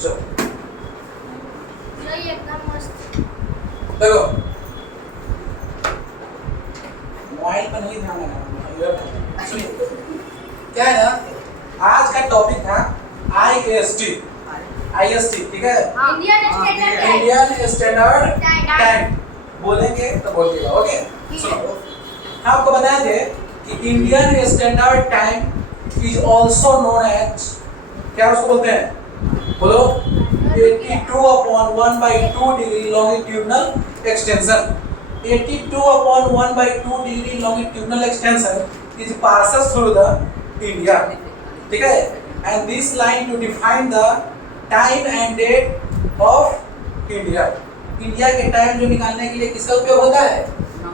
चलो ये एकदम मस्त। देखो मोबाइल पर नहीं ध्यान लगाना। सुनिए क्या है ना, आज का टॉपिक था IST। ठीक है, इंडियन स्टैंडर्ड टाइम। बोलेंगे तो बोलिएगा, ओके। सुनो, आपको बताए थे कि Indian standard time is also known as, क्या उसको बोलते हैं, बोलो, 82/1/2 degree longitudinal extension. 82/1/2 degree longitudinal extension is passes through the India, ठीक है, and this line to define the time and date of India। India के टाइम जो निकालने के लिए किसका उपयोग होता है,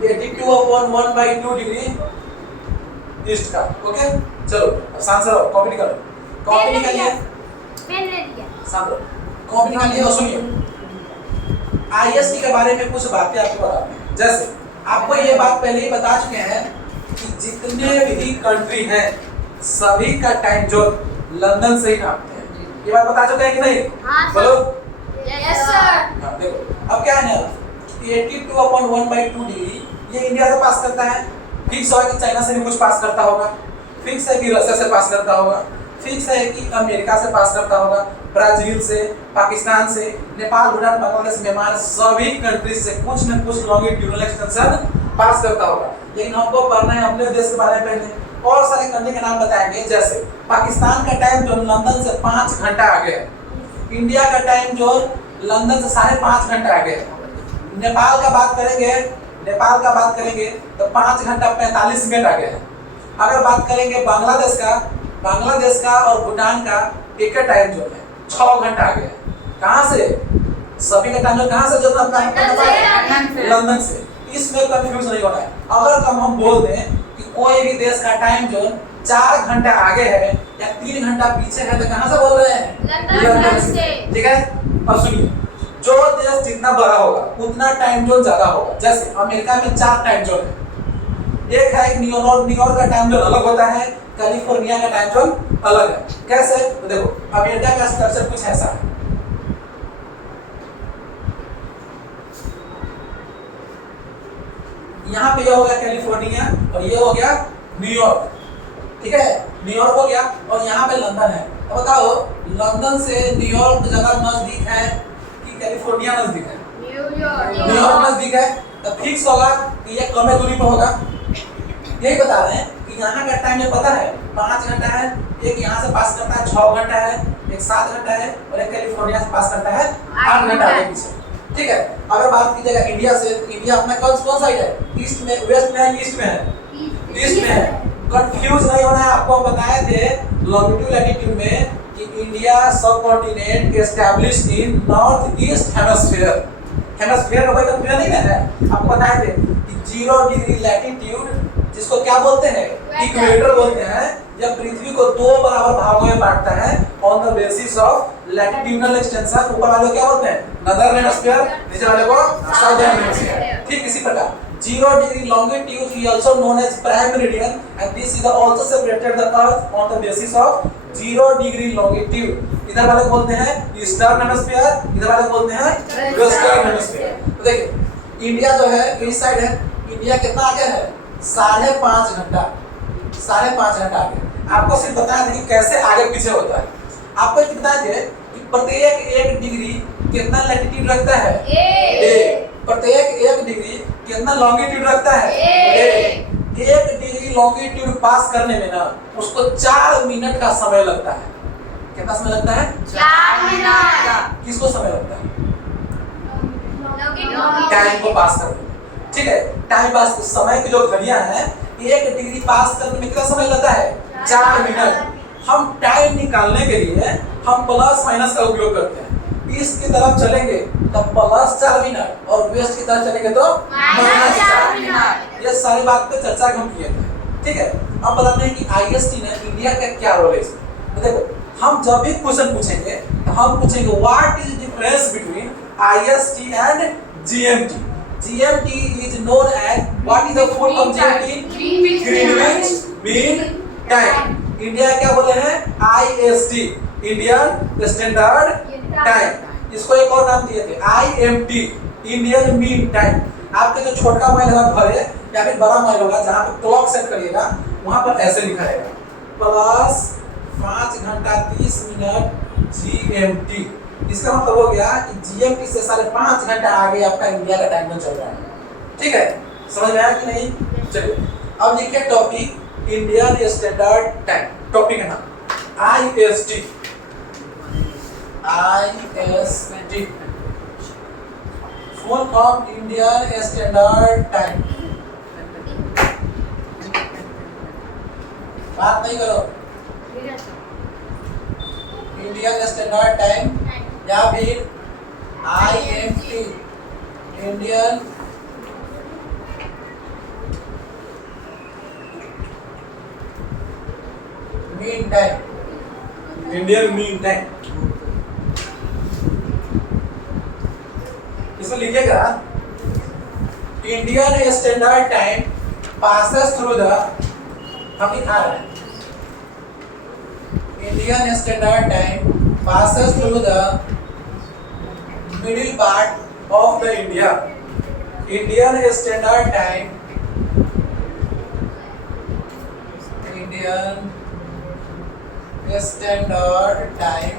82/1/2 डिग्री ईस्ट का, ओके। चलो आसान से कॉपी निकालो, कॉपी निकालिए, पेन ले लिया, शांत रहो, कॉपी निकालिए और सुनिए। IST के बारे में कुछ बातें आपको बताते हैं। जैसे आपको ये बात पहले ही बता चुके हैं कि जितने भी कंट्री हैं सभी का टाइम जोन लंदन से ही नापते हैं। ये बात बता चुके हैं कि नहीं? हाँ बोलो। Yes sir. हाँ, देखो अब क्या है ना, 82/1/2 डिग्री ये इंडिया से पास करता है, फिक्स है कि चाइना से भी कुछ पास करता होगा, फिक्स है कि रशिया से पास करता होगा, फिक्स है कि अमेरिका से पास करता होगा, ब्राजील से, पाकिस्तान से, नेपाल, भूटान, बांग्लादेश, म्यांमार, सभी कंट्रीज से कुछ न कुछ लॉन्गिट्यूडनल एक्सटेंशन पास करता होगा। लेकिन हमको पढ़ना है अपने देश के बारे में पहले, और सारे कंट्री के नाम बताएंगे। जैसे पाकिस्तान का टाइम जोन लंदन से 5 घंटा आगे है, इंडिया का टाइम जोन लंदन से 5.5 घंटा आगे है। नेपाल का बात करेंगे तो 5 घंटा 45 मिनट आगे है। अगर बात करेंगे बांग्लादेश का और भूटान का एक टाइम जोन है, 6 घंटा आगे है। कहाँ से? सभी का टाइम जोन कहाँ से जोड़ना अपना लंदन से। इसमें कंफ्यूज नहीं होना है। अगर हम बोल दें कि कोई भी देश का टाइम जोन 4 घंटा आगे है या 3 घंटा पीछे है तो कहाँ से बोल रहे हैं? लंदन से। ठीक है, अब सुनिए, जो देश जितना बड़ा होगा उतना टाइम जोन ज्यादा होगा। जैसे अमेरिका में 4 टाइम जोन है, एक है न्यूयॉर्क का टाइम जोन अलग होता है, कैलिफोर्निया का टाइम जोन अलग है। कैसे? तो देखो अमेरिका का स्ट्रक्चर कुछ ऐसा है, यहाँ पे ये हो गया कैलिफोर्निया और ये हो गया न्यूयॉर्क, ठीक है, न्यूयॉर्क हो गया और यहाँ पे लंदन है। तो बताओ लंदन से न्यूयॉर्क ज्यादा नजदीक है कि कैलिफोर्निया नजदीक है? न्यूयॉर्क नजदीक है, तो फिक्स होगा कि ये कम दूरी पर होगा। यही बता रहे हैं कि यहाँ का टाइम ये पता है 5 घंटा है, एक यहाँ से पास करता है 6 घंटा है, एक 7 घंटा है और एक कैलिफोर्निया से पास करता है 8 घंटा आगे पीछे। ठीक है, अगर बात कीजिएगा इंडिया से, तो इंडिया अपना कौन साइड है? ईस्ट में, वेस्ट में है, ईस्ट में है? ईस्ट में है। कंफ्यूज नहीं होना है, आपको हम बताए थे लॉन्गिट्यूड लैटिट्यूड में कि इंडिया सब continent established in north east hemisphere. Hemisphere का कोई कंफ्यूजन नहीं है। आपको बताए थे कि 0 डिग्री लैटिट्यूड जिसको क्या बोलते हैं? इक्वेटर बोलते हैं। जब पृथ्वी को 2 बराबर भागों में बांटता है on the basis of latitudinal extension, ऊपर वाले को क्या बोलते हैं? नॉर्दर्न हेमिस्फीयर, नीचे वाले को साउदर्न हेमिस्फीयर। ठीक इसी प्रकार 0 degree longitude is also known as prime meridian and this is also separated the earth on the basis of 0 degree longitude। इधर वाले को बोलते हैं ईस्टर्न हेमिस्फीयर, इधर वाले को बोलते हैं वेस्टर्न हेमिस्फीयर। तो देखिए इंडिया जो है इस साइड है, इंडिया कितना आगे है? 5.5 घंटा, 5.5 घंटा आगे। आपको सिर्फ बताया था कि कैसे आगे पीछे होता है। आपको ये बताया था कि प्रत्येक 1 डिग्री कितना लैटिट्यूड रखता है? a। प्रत्येक 1 डिग्री कितना लॉन्गिट्यूड रखता है? a। 1 डिग्री लॉन्गिट्यूड पास करने में ना उसको 4 मिनट का समय लगता है। कितना समय लगता है? 4 मिनट। किसको समय लगता है? टाइम को पास करने में। ठीक है, टाइम पास समय की जो घड़ियां हैं 1 डिग्री पास करने में कितना समय लगता है? 4 मिनट। हम टाइम निकालने के लिए हम प्लस माइनस का उपयोग करते हैं। ईस्ट की तरफ चलेंगे तो +4 मिनट और वेस्ट की तरफ चलेंगे तो -4 मिनट। ये सारी बात पे चर्चा हम किए थे। ठीक है, अब बताते हैं कि IST ने इंडिया का क्या रोल है इसमें। तो देखो हम जब भी क्वेश्चन पूछेंगे तो हम पूछेंगे what is difference between IST and GMT। GMT is known as what is the full form GMT? Greenwich Mean Time। India क्या बोले हैं? IST। Indian standard time. इसको एक और नाम दिए थे IMT, इंडियन मीन टाइम। आपके जो छोटा मोबाइल होगा घरे या फिर बड़ा मोबाइल होगा जहाँ पे क्लॉक सेट करिएगा वहां पर ऐसे लिखा रहेगा प्लस 5 घंटा 30 मिनट GMT। इसका मतलब हो गया कि GMT से 5.5 घंटा आगे आपका इंडिया का टाइम में चल रहा है। ठीक है, समझ में आया कि नहीं? चलिए अब देखिए topic Indian standard time. Topic है ना IST। Full form Indian standard time. बात नहीं करो। इंडियन स्टैंडर्ड टाइम या फिर IMT, Indian mean time, Indian mean time. इसमें लिखिएगा Indian standard time passes through the, हम लिखा रहे हैं Indian standard time passes through the middle part of the India. Indian Standard Time, Indian Standard Time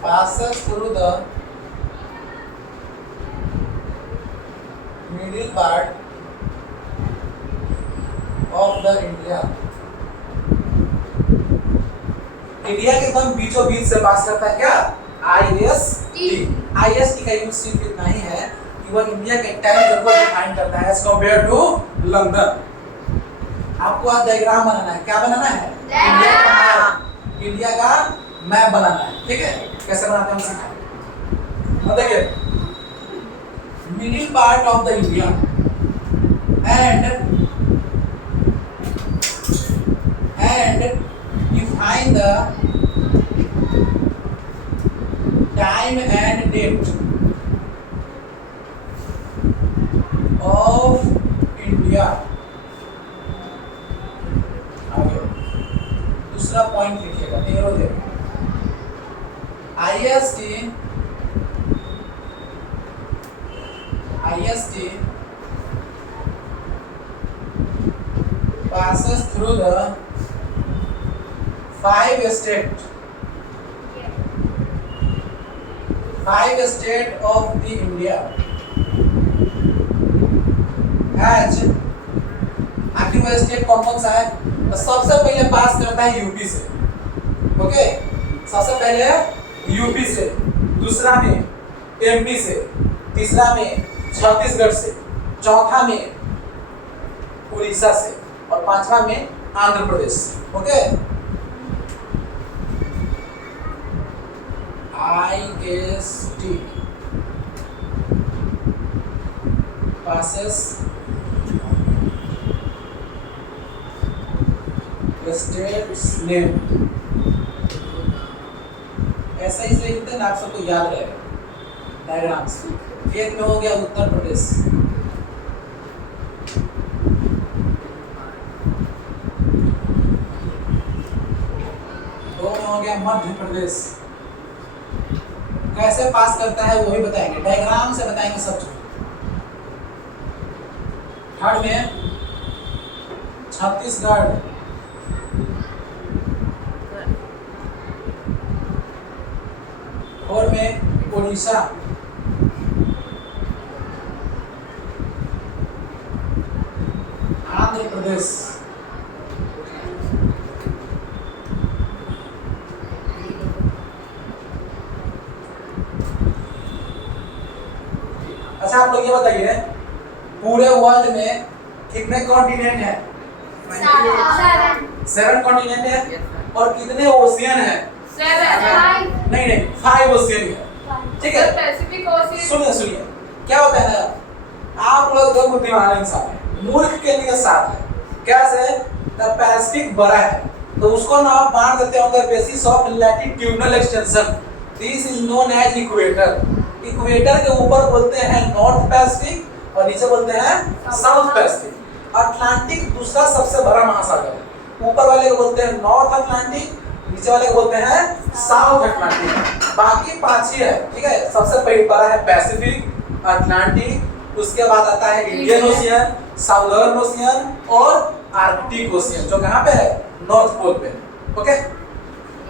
passes through the middle part of the India. India के एकदम बीचों बीच से पास करता है क्या? IST। IST का यूज सिर्फ इतना ही है कि वह इंडिया के टाइम जोन को डिफाइन करता है एज कंपेयर टू लंदन। आपको आज डायग्राम बनाना है। क्या बनाना है? इंडिया का मैप बनाना है। ठीक है, कैसे बनाते हैं हम सीखेंगे। अब देखिए middle part of the India and define the time and date of India। आगे दूसरा पॉइंट लिखिएगा, एरो देगा IST passes through the 5 state of the India as आखिर वो स्टेट कौन सा है? तो सबसे पहले पास करता है यूपी से। ओके, सबसे पहले यूपी से, दूसरा में MP से, तीसरा में छत्तीसगढ़ से, चौथा में उड़ीसा से और पांचवा में आंध्र प्रदेश से। Okay, IST passes state's name। ऐसा ही से लिखते हैं आप सबको याद रहेगा डायग्राम से। एक में हो गया उत्तर प्रदेश, दो में हो गया मध्य प्रदेश। कैसे पास करता है वो भी बताएंगे, डायग्राम से बताएंगे सब चीज। थर्ड में छत्तीसगढ़, फोर्थ में उड़ीसा, आंध्र प्रदेश, अच्छा आप लोग ये बताइए पूरे वर्ल्ड में कितने कॉन्टिनेंट हैं? 7 कॉन्टिनेंट है और कितने ओशियन है? 7 नहीं 5 ओशियन है। ठीक है, पैसिफिक ओशियन। सुनिए क्या होता है ना, आप लोग दो बुद्धिमान इंसान हैं, मूर्ख के लिए 7 है। कैसे? द पैसिफिक बड़ा है तो उसको ना आप बांट देते हैं on the basis of latitudinal extension. This is known as equator. Equator के ऊपर बोलते हैं नॉर्थ पैसिफिक और नीचे बोलते हैं साउथ पैसिफिक। अटलांटिक दूसरा सबसे बड़ा महासागर है। ऊपर वाले को बोलते हैं नॉर्थ अटलांटिक, नीचे वाले को बोलते हैं साउथ अटलांटिक। बाकी 5 ही है, ठीक है। सबसे पहले बड़ा है पैसिफिक, अटलांटिक, उसके बाद आता है इंडियन ओशियन, साउदर्न ओशियन और आर्कटिक ओशियन, जो कहाँ पे है, नॉर्थ पोल पे। ओके,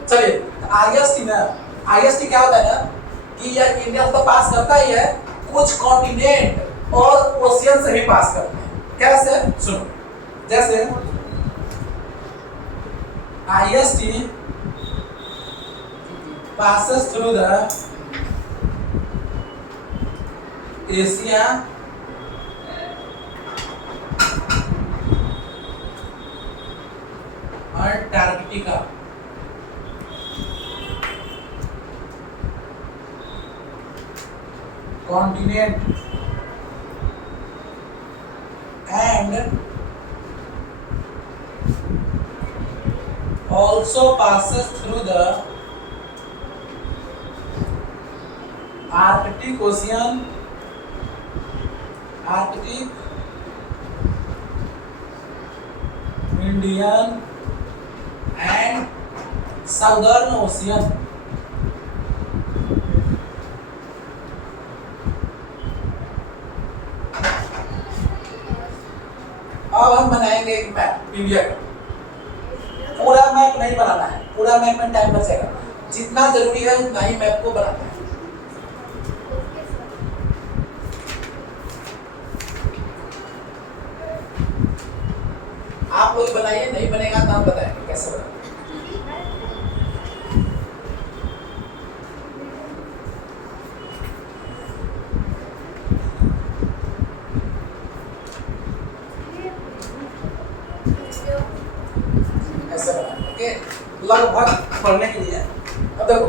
चलिए आईएसटी ना, आईएसटी क्या होता है ना कि यार इंडिया तो पास करता ही है, कुछ कॉन्टिनेंट और ओशियन से ही पास करते हैं। कैसे, सुनो, जैसे IST passes through the Asia Antarctica continent and also passes through the Arctic Ocean, Arctic, Indian and Southern Ocean। अब हम बनाएंगे एक मैप इंडिया का। पूरा मैप नहीं बनाना है, पूरा मैप में टाइम बचेगा, जितना जरूरी है उतना ही मैप को बनाना है। आप लोग बनाइए, नहीं बनेगा तो हम बताएंगे कैसे बनाएंगे। ऐसे बनाएंगे, ओके, लगभग पढ़ने के लिए। अब देखो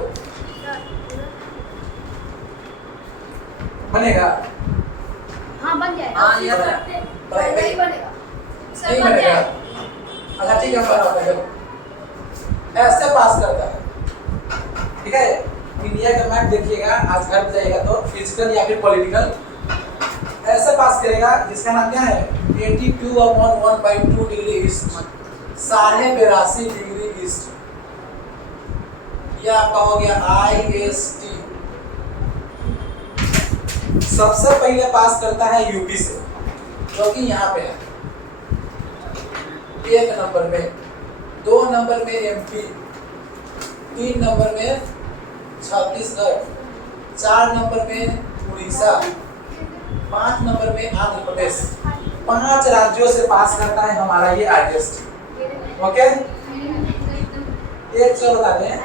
बनेगा, हाँ बन जाएगा। हाँ, ये नहीं बनेगा, नहीं बनेगा। अच्छा ठीक है, हम बनाते हैं। ऐसे पास करता है, ठीक है। इंडिया का मैप देखिएगा, आज घर जाएगा तो फिजिकल या फिर पॉलिटिकल ऐसे पास करेगा, जिसका नाम क्या है 82/1/2 डिग्री ईस्ट, 82.5 डिग्री ईस्ट। यह आपका हो गया IST। सबसे पहले पास करता है यूपी से, जो कि यहाँ पे है 1 नंबर में, 2 नंबर में MP, 3 नंबर में छत्तीसगढ़, 4 नंबर में उड़ीसा, 5 नंबर में आंध्र प्रदेश। 5 राज्यों से पास करता है हमारा ये IST। ओके, एक चलो बता दें,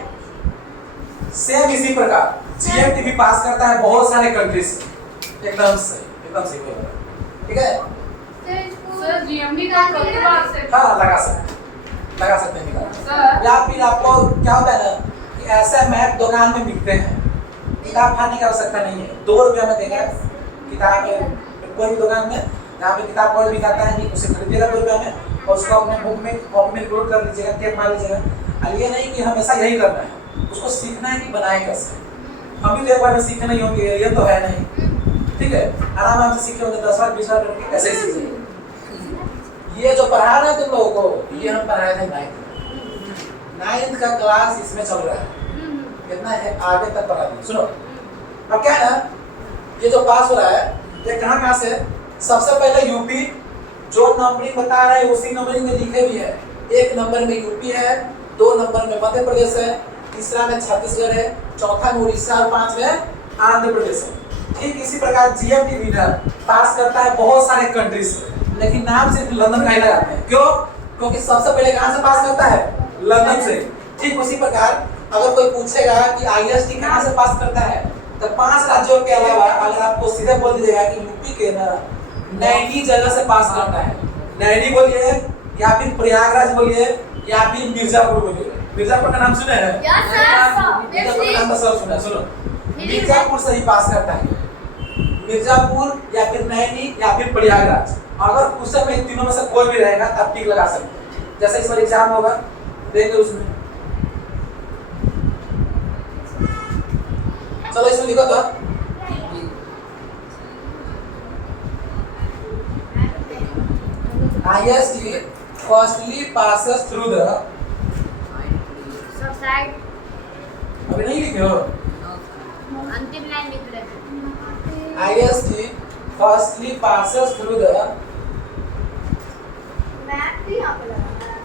सेम इसी प्रकार GMT भी पास करता है बहुत सारे कंट्री से। एकदम सही, एकदम सही बोल रहा है, ठीक है। सर जीएमडी का प्रतिभाग से हाँ लगा सकते हैं निकाल। सर या फिर आपको क्या होता है ना कि ऐसे मैप दुकान में बिकते हैं, किताब खाने की आवश्यकता नहीं है, 2 रुपया में देगा किताब। कोई भी दुकान में जहाँ पे किताब कोई भी खाता है नहीं, उसे खरीदिएगा 2 रुपया में और उसको अपने बुक में कॉपी में इंक्लूड कर लीजिएगा, टेप मार लीजिएगा। और ये नहीं कि हमेशा यही करना है, उसको सीखना है कि बनाए कैसे। हम भी तो एक बार में सीखे नहीं होंगे, ये तो है नहीं, ठीक है। आराम से सीखे होंगे, 10 बार 20 बार करके ऐसे ही सीखेंगे। ये जो पढ़ा रहे हैं तुम लोगों को, ये हम पढ़ाए थे 9th का क्लास इसमें चल रहा है, कितना है आगे तक पढ़ा दिया। सुनो अब क्या है ना, ये जो पास हो रहा है ये कहाँ से, सबसे पहले यूपी, जो नंबरिंग बता रहे हैं उसी नंबरिंग में लिखे भी है। 1 नंबर में यूपी है, 2 नंबर में मध्य प्रदेश है, तीसरा में छत्तीसगढ़ है, चौथा में उड़ीसा और 5 में आंध्र प्रदेश है। ठीक इसी प्रकार GMT भी पास करता है बहुत सारे कंट्री से, लेकिन नाम सिर्फ लंदन का ही लगाते हैं। क्यों? क्योंकि सबसे पहले कहाँ से पास करता है, लंदन से। ठीक उसी प्रकार अगर कोई पूछेगा कि IST कहाँ से पास करता है, तो 5 राज्यों के अलावा अगर आपको सीधे बोल दीजिएगा कि यूपी के ना नैनी जगह से पास करता है, नैनी बोलिए या फिर प्रयागराज बोलिए या फिर मिर्जापुर बोलिए। मिर्जापुर का नाम सुने हैं? यस सर, मिर्जापुर का नाम तो सब सुना है, सुनो मिर्जापुर से ही पास करता है, मिर्जापुर या फिर नैनी या फिर प्रयागराज। अगर क्वेश्चन में इन तीनों में से कोई भी रहेगा तब टिक लगा सकते हैं। जैसे इस बार एग्जाम होगा देंगे उसमें, चलो इसमें लिखो तो IST firstly passes through the, सब साइड अभी नहीं लिखे हो, अंतिम लाइन लिख रहे हैं IST firstly passes through the, map भी यहाँ पे लगा है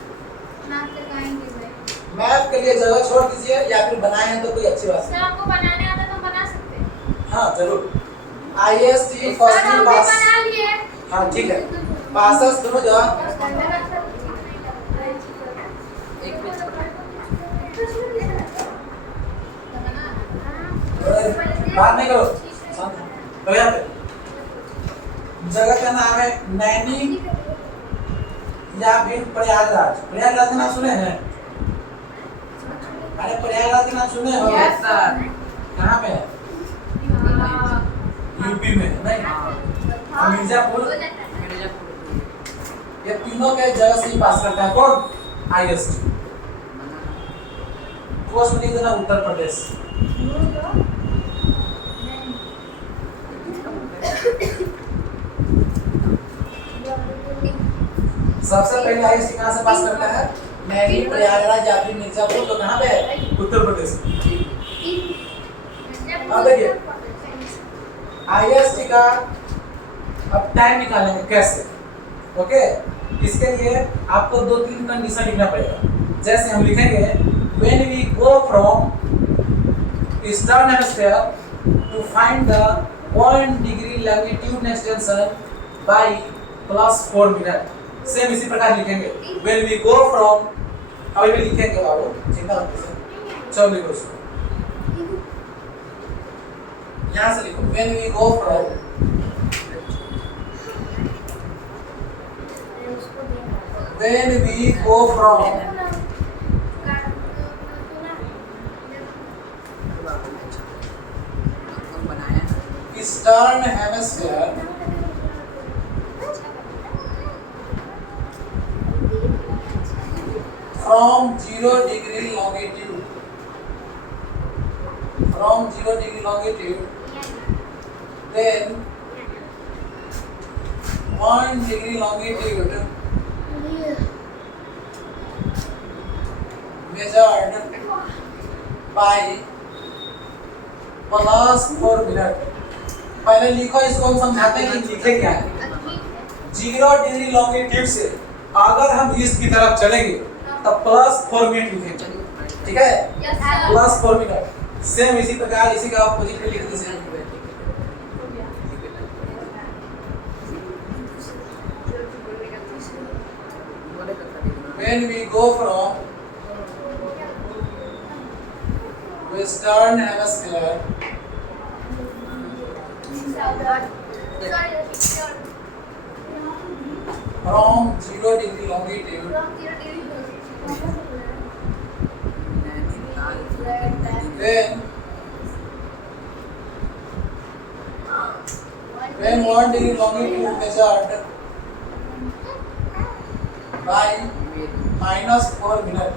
मैप लगाएंगे भाई मैप के लिए जगह छोड़ दीजिए या फिर बनाए हैं तो कोई अच्छी बात सर नहीं। आपको बनाने आता तो बना सकते हैं हाँ जरूर, IST सर firstly हम भी pass, बना लिए हाँ ठीक है, passes through the, बात नहीं करो, शांत रहो। तो यहाँ पे जगह का नाम है नैनी या फिर प्रयागराज। प्रयागराज का नाम सुने हैं? अरे प्रयागराज का नाम सुने हो? Yes sir. कहाँ पे है? यूपी में नहीं, मिर्जापुर। ये तीनों के जगह से ही पास करता है कौन? IST। कोस्ट लिख देना उत्तर प्रदेश। सबसे पहले IST कहाँ से पास करता है? नैनी, प्रयागराज या फिर मिर्जापुर। तो कहाँ पे है? उत्तर प्रदेश। अब देखिए IST का अब टाइम निकालेंगे कैसे, ओके? इसके लिए आपको 2-3 कंडीशन लिखना पड़ेगा। जैसे हम लिखेंगे when we go from eastern hemisphere to find the point degree longitude extension by +4 minute। Same इसी प्रकार लिखेंगे when we go from, अभी भी लिखेंगे बाबू, चिंता मत कीजिए, चलो लिखो इसको। यहाँ से लिखो when we go from, when we go from eastern hemisphere from 0 degree longitude, from 0 degree longitude, then 1 degree longitude measured by +4 minute। पहले लिखो, इसको हम समझाते हैं कि लिखे क्या है। 0 डिग्री लॉन्गिट्यूड से अगर हम ईस्ट की तरफ चलेंगे तब +4 मिनट लिखेंगे, ठीक है? +4 मिनट। सेम इसी प्रकार इसी का अपोजिट पे लिख दीजिए। When we go from western hemisphere from 0 degree longitude then when 1 degree longitude measured by -4 minute.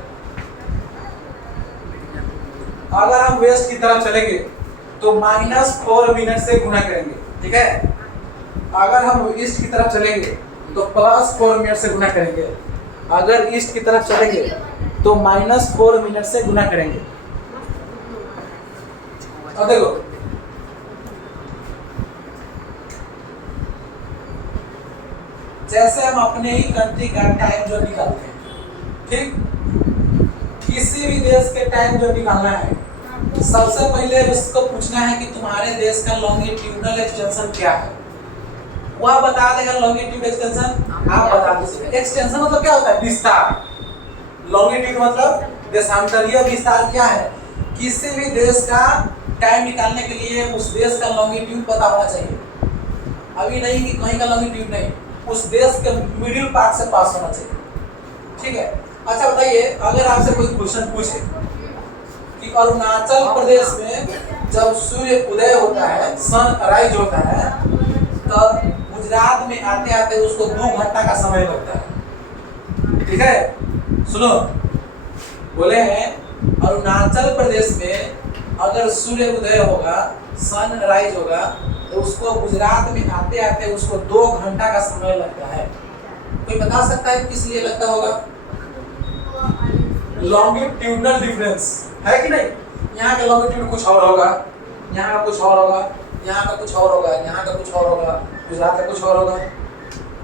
अगर हम वेस्ट की तरफ चलेंगे तो -4 मिनट से गुना करेंगे, ठीक है? अगर हम ईस्ट की तरफ चलेंगे तो +4 मिनट से गुना करेंगे। अगर ईस्ट की तरफ चलेंगे तो -4 मिनट से गुना करेंगे। अब देखो जैसे हम अपने ही कंट्री का टाइम जोन निकालते हैं, ठीक? किसी भी देश के टाइम जोन निकालना है, सबसे पहले उसको पूछना है कि तुम्हारे देश का लॉन्गिट्यूडनल एक्सटेंशन क्या है। वह बता देगा लॉन्गिट्यूड एक्सटेंशन, आप बता दीजिए। एक्सटेंशन मतलब क्या होता है? विस्तार। लॉन्गिट्यूड मतलब देशांतरीय विस्तार क्या है? किसी भी देश का टाइम निकालने के लिए उस देश का लॉन्गिट्यूड पता होना चाहिए। अभी नहीं कि कहीं का लॉन्गिट्यूड नहीं, उस देश के मिडिल पार्ट से पास होना चाहिए, ठीक है? अच्छा बताइए, अगर आपसे कोई क्वेश्चन पूछे कि अरुणाचल प्रदेश में जब सूर्य उदय होता है, सन राइज होता है, तो गुजरात में आते आते उसको 2 घंटा का समय लगता है, ठीक है? सुनो, बोले हैं अरुणाचल प्रदेश में अगर सूर्य उदय होगा, सन राइज होगा, तो उसको गुजरात में आते आते उसको 2 घंटा का समय लगता है। कोई बता सकता है किस लिए लगता होगा? लॉन्गिट्यूडनल डिफरेंस है कि नहीं? यहाँ का लॉन्गिट्यूड कुछ और होगा, यहाँ का कुछ और होगा, यहाँ का कुछ और होगा, यहाँ का कुछ और होगा, गुजरात का कुछ और होगा।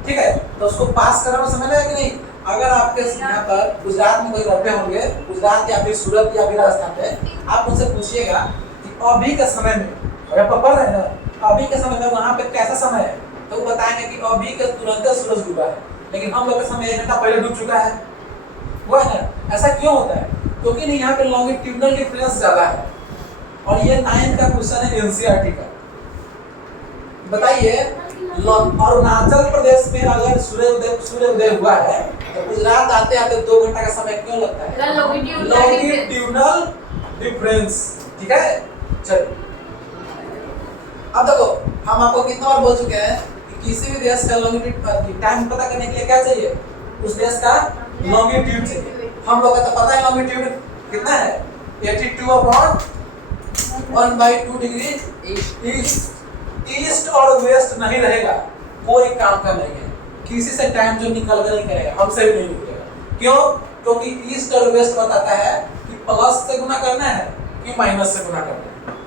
ठीक है, तो उसको पास करने में समय लगेगा कि नहीं? अगर आपके यहाँ पर गुजरात में कोई रहते होंगे, गुजरात या फिर सूरत या फिर राजस्थान में, आप उनसे पूछिएगा कि अभी के समय में, अगर आप पढ़ रहे हैं ना, अभी के समय में वहाँ पे कैसा समय है, तो वो बताएंगे कि अभी के तुरंत सूरज डूबा है, लेकिन हम लोग के समय 1 घंटा पहले डूब चुका है। वो है ना, ऐसा क्यों होता है? क्योंकि नहीं, यहाँ पे लॉन्गिट्यूडनल डिफरेंस ज्यादा है। और ये 9th का क्वेश्चन है एनसीईआरटी का। बताइए, अरुणाचल प्रदेश में अगर सूर्य उदय हुआ है तो गुजरात आते आते 2 घंटा का समय क्यों लगता है? Longitudinal difference. ठीक है, चलिए अब देखो, हम आपको कितना बार बोल चुके हैं कि किसी भी देश का लॉन्गिट्यूड टाइम पता करने के लिए क्या चाहिए? उस देश का लॉन्गिट्यूड चाहिए। हम लोग का तो पता है लॉन्गिट्यूड कितना है, 82/1/2 डिग्री ईस्ट और वेस्ट नहीं रहेगा, कोई काम का नहीं है। किसी से टाइम जो निकल कर नहीं करेगा, हमसे भी नहीं निकलेगा। क्यों? क्योंकि ईस्ट और वेस्ट बताता है कि प्लस से गुना करना है कि माइनस से गुना करना है।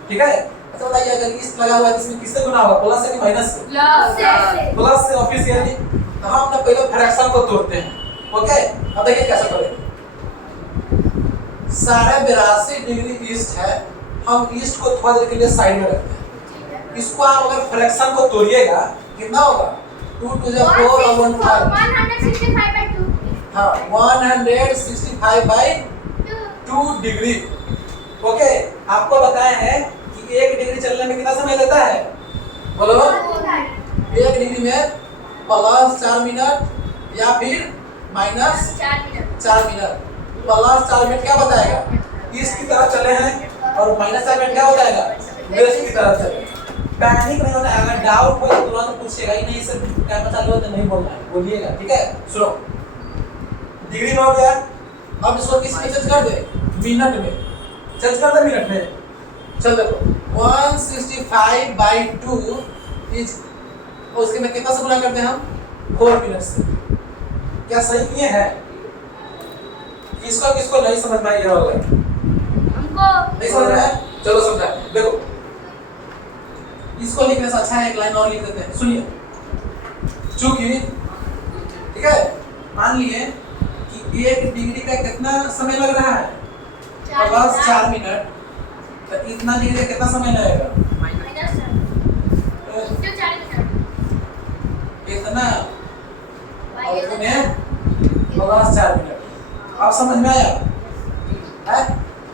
ठीक है, अच्छा बताइए, अगर ईस्ट लगा हुआ है तो इसमें किससे गुना होगा, प्लस से कि माइनस से? प्लस से ऑफिशियली। तो हम ना पहले फ्रैक्शन को तोड़ते हैं। ओके, अब देखिए कैसे करेंगे। 82.5 डिग्री ईस्ट है, हम ईस्ट को थोड़ा देर के लिए साइड में रखते हैं। इसको आप अगर फ्रैक्शन को तोड़िएगा कितना होगा? 2 to the 4 और 1 5 165/2। हाँ, 165/2 डिग्री। ओके, आपको बताया है कि 1 डिग्री चलने में कितना समय लेता है? बोलो, 1 डिग्री में प्लस 4 मिनट या फिर माइनस 4 मिनट। प्लस 4 मिनट क्या बताएगा? ईस्ट की तरफ चले हैं, और माइनस 4 मिनट क्या बताएगा? वेस्ट की तरफ चले। पैनिक नहीं होना है, अगर डाउट हो तो तुरंत पूछिएगा ही नहीं, सर कैमरा चालू है तो नहीं बोलना है, बोलिएगा। ठीक है, सुनो, डिग्री में हो गया। अब इसको किस में चेंज कर दे? मिनट में चेंज कर दे, मिनट में। चल देखो, 165/2 इज, उसके में कितना से गुना करते हैं हम? 4 मिनट से। क्या सही किए हैं? किसको किसको नहीं समझ में आया होगा? हमको नहीं समझ में आया? चलो समझा। देखो, इसको लिखने से अच्छा है एक लाइन और लिख देते हैं, सुनिए। चूंकि ठीक है, मान लिए कि 1 डिग्री का कितना समय लग रहा है? Plus 4 minute. तो इतना डिग्री का कितना समय लगेगा? इतना और इतने प्लस 4 मिनट। अब समझ में आया है?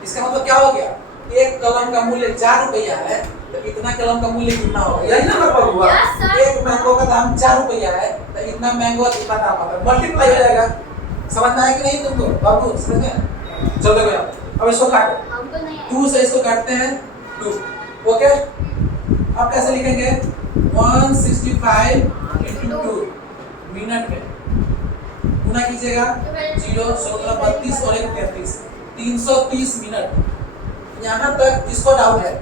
इसका मतलब क्या हो गया? एक कलम का मूल्य 4 रुपया है, तो इतना कलम का मूल्य कितना होगा? यही ना लगभग हुआ। एक मैंगो का दाम 4 रुपया है, तो इतना मैंगो इतना दाम आता है, मल्टीप्लाई हो जाएगा। समझ में आया कि नहीं तुमको बाबू? समझ में? चल देखो यार, अब इसको काटो। 2 से इसको काटते हैं 2। ओके, अब कैसे लिखेंगे? 165 × 2 मिनट में गुना कीजिएगा। 0 16 32 और 1 33, 330 मिनट। यहाँ तक किसको डाउट है?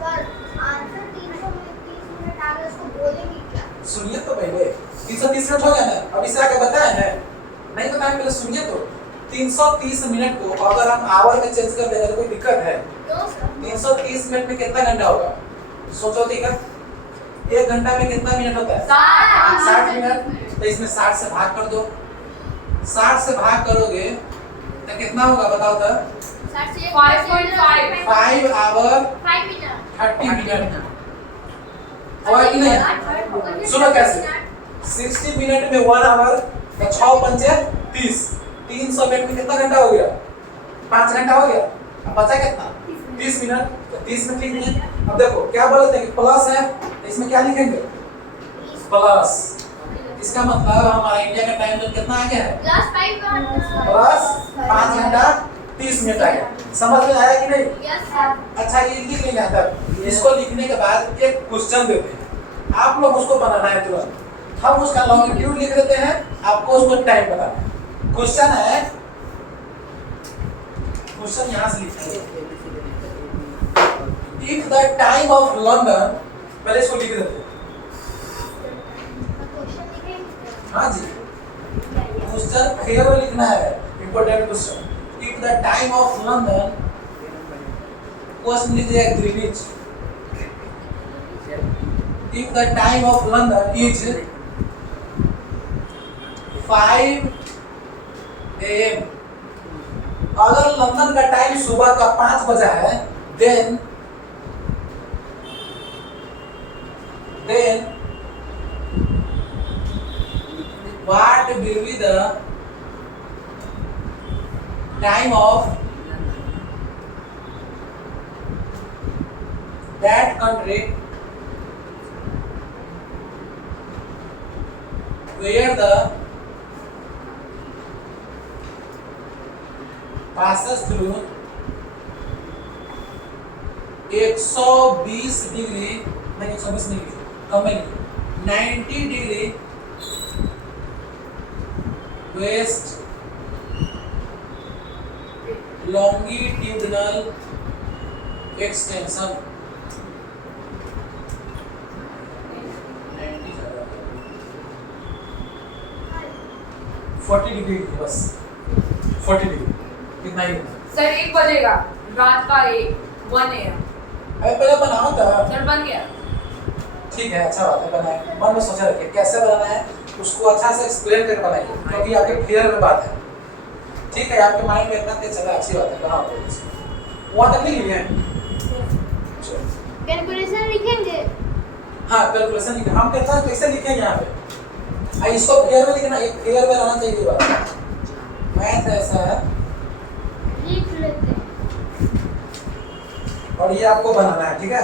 सर आंसर 330 मिनट आगे उसको बोलेंगे क्या? सुनिए तो पहले, 330 मिनट हो गया ना, अब इसे आगे बताया है? नहीं बताया, पहले सुनिए तो। 330 मिनट को अगर हम आवर में चेंज कर देंगे तो कोई दिक्कत है? 330 मिनट में कितना घंटा होगा? सोचो ठीक है, 1 घंटा में कितना मिनट होता है? 60 मिनट। तो इसमें 60 से भाग कर दो। 60 से भाग करोगे तो कितना होगा बताओ तो? 5 आवर 30 मिनट होगा कि नहीं? सुनो कैसे, 60 मिनट में 1 आवर, तो 6 पंचे 30, 300 मिनट में कितना घंटा हो गया? 5 घंटा हो गया। अब बचा कितना? 30 मिनट। तो 30 मिनट लिख दिए। अब देखो क्या बोलते हैं कि प्लस है, तो इसमें क्या लिखेंगे? प्लस। इसका मतलब हमारा इंडिया का टाइम जोन कितना आ गया है? प्लस 5 घंटा 30 मिनट आ गया। समझ में आया कि नहीं? अच्छा, ये लिख लेंगे तब। इसको लिखने के बाद एक क्वेश्चन देते हैं, आप लोग उसको बनाना है तुरंत। हम उसका लॉन्गिट्यूड लिख देते हैं, आपको उसको टाइम बताना है। क्वेश्चन है, क्वेश्चन यहाँ से लिखेंगे, if the time of London, पहले इसको लिख देते हैं। हाँ जी, क्वेश्चन फेयर में लिखना है, important question. If the time of London, question लिख दिया Greenwich. If the time of London is 5 AM, अगर लंदन का टाइम सुबह का 5 बजा है, then what will be the time of that country where the passes through 120 degree, नहीं 120 नहीं, कम में 90 degree west longitudinal extension. 40 degree बस, 40 डिग्री कितना ही सर 1 बजेगा रात का 1 AM। अरे पहले बनाओ तो सर बन गया। ठीक है, अच्छा बात है, बनाए। मन में सोचा रखिए कैसे बनाना है, उसको अच्छा से एक्सप्लेन करके बनाइए, क्योंकि आपके क्लियर में बात है। ठीक है, आपके माइंड में इतना तेज चला, अच्छी बात है, बनाओ। वहाँ तक नहीं लिखे हैं? कैलकुलेशन लिखेंगे। हाँ, कैलकुलेशन लिखे। हम कहते हैं कैसे लिखें यहाँ पे, इसको क्लियर में लिखना, एक क्लियर में रहना चाहिए बात। मैथ ऐसा है, लिख लेते हैं। और ये आपको बनाना है, ठीक है।